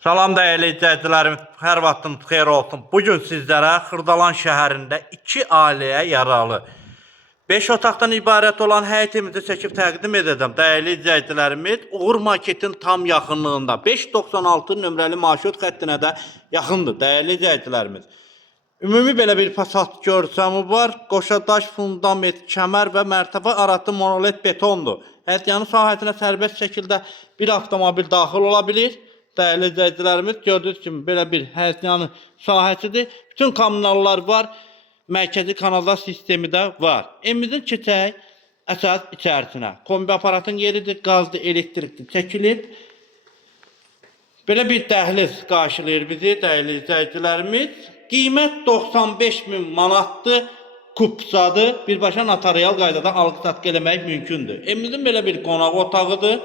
Salam dəyərli izləyicilərimiz, hər vaxtınız xeyir olsun. Bugün sizlərə Xırdalan şəhərində 2 ailəyə yaralı 5 otaqdan ibarət olan həyətimizi çəkib təqdim edəcəm. Dəyərli izləyicilərimiz, Uğur Marketin tam yaxınlığında 596 nömrəli marşrut xəttinə də yaxındır. Dəyərli izləyicilərimiz, ümumi belə bir fasad görsəmi var. Qoşadaş, fundament, kəmər və mərtəbə aratı monolit betondur. Həyətyanı sahəsinə sərbəst şəkildə bir avtomobil daxil ola bilir. Dəyərli izləyicilərimiz, gördüyünüz kimi belə bir həyətyanı sahəsidir. Bütün kommunallar var. Mərkəzi kanalizasiya sistemi də var. Evimizin keçək əsas içərisinə. Kombi aparatın yeridir, qazdır, elektrikdir, çəkilib. Belə bir dəhliz qarşılayır bizi, dəyərli izləyicilərimiz. Qiymət 95.000 manatdır, kupsadır. Birbaşa notarial qaydada alqı-satqı eləmək mümkündür. Evimizin belə bir qonaq otağıdır.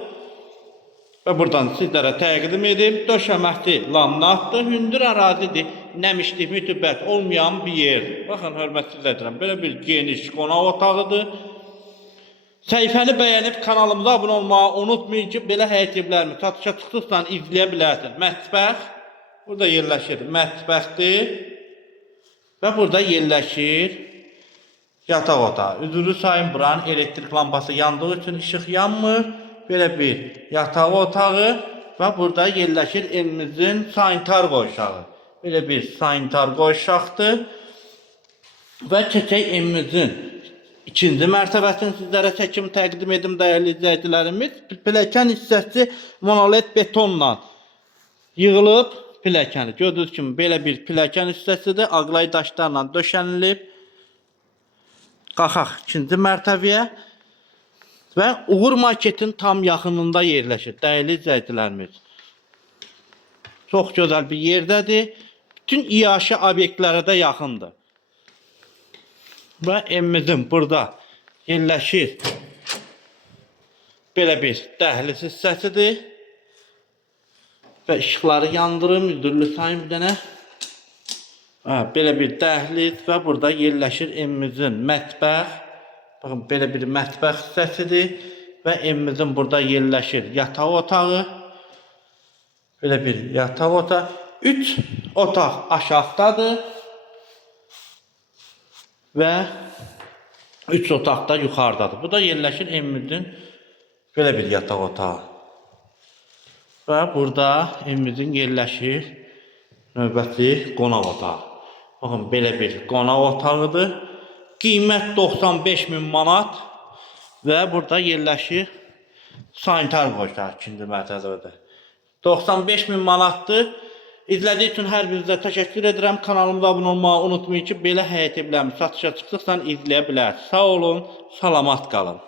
Və buradan sizlərə təqdim edim. Döşəməsi laminatdır, hündür ərazidir, nəmişlik, mütübbət olmayan bir yerdir. Baxın, hörmətli izləyicilər, belə bir geniş qonaq otağıdır. Səhifəni bəyənib kanalımıza abunə olmağı unutmayın ki, belə həyət evlərimi satışa çıxdıqsan izləyə bilərsin. Mətbəx, burada yerləşir mətbəxdir və burada yerləşir yataq otağı. Üzrü sayın, buranın elektrik lampası yandığı üçün işıq yanmır. Belə bir yataq otağı və burada yerləşir evimizin sanitar qoşağı. Belə bir sanitar qoşaqdır. Və keçək evimizin ikinci mərtəbəsini sizlərə çəkim təqdim edim, dəyərli izləyicilərimiz. Pilləkən hissəsi monolit betonla yığılıb. Pilləkəni gördüyünüz kimi belə bir pilləkən hissəsidir. Ağlay daşlarla döşənilib. Qalxaq ikinci mərtəbəyə. Və Uğur Marketin tam yaxınında yerləşir, dəyərli izləyicilərimiz. Çox gözəl bir yerdədir. Bütün iaşə obyektlərə də yaxındır. Və evimizin burada yerləşir belə bir dəhliz hissəsidir. Və işıqları yandırım, müdürlü sayın bir dənə. Belə bir dəhliz və burada yerləşir evimizin mətbəx. Baxın, belə bir mətbəx hissəsidir və evimizin burada yerləşir yataq otağı. Belə bir yataq otağı. 3 otaq aşağıdadır və 3 otaq da yuxarıdadır. Bu da yerləşir evimizin belə bir yataq otağı. Və burada evimizin yerləşir növbəti qonaq otağı. Baxın, belə bir qonaq otağıdır. Qiymət 95.000 manat və burada yerləşir sanitar qoşağı ikinci mərtəbədə. 95.000 manatdır. İzlədiyi üçün hər birinizə təşəkkür edirəm. Kanalımıza abunə olmağı unutmayın ki, belə həyət evlərimi satışa çıxdıqsa izləyə bilərsiniz. Sağ olun, salamat qalın.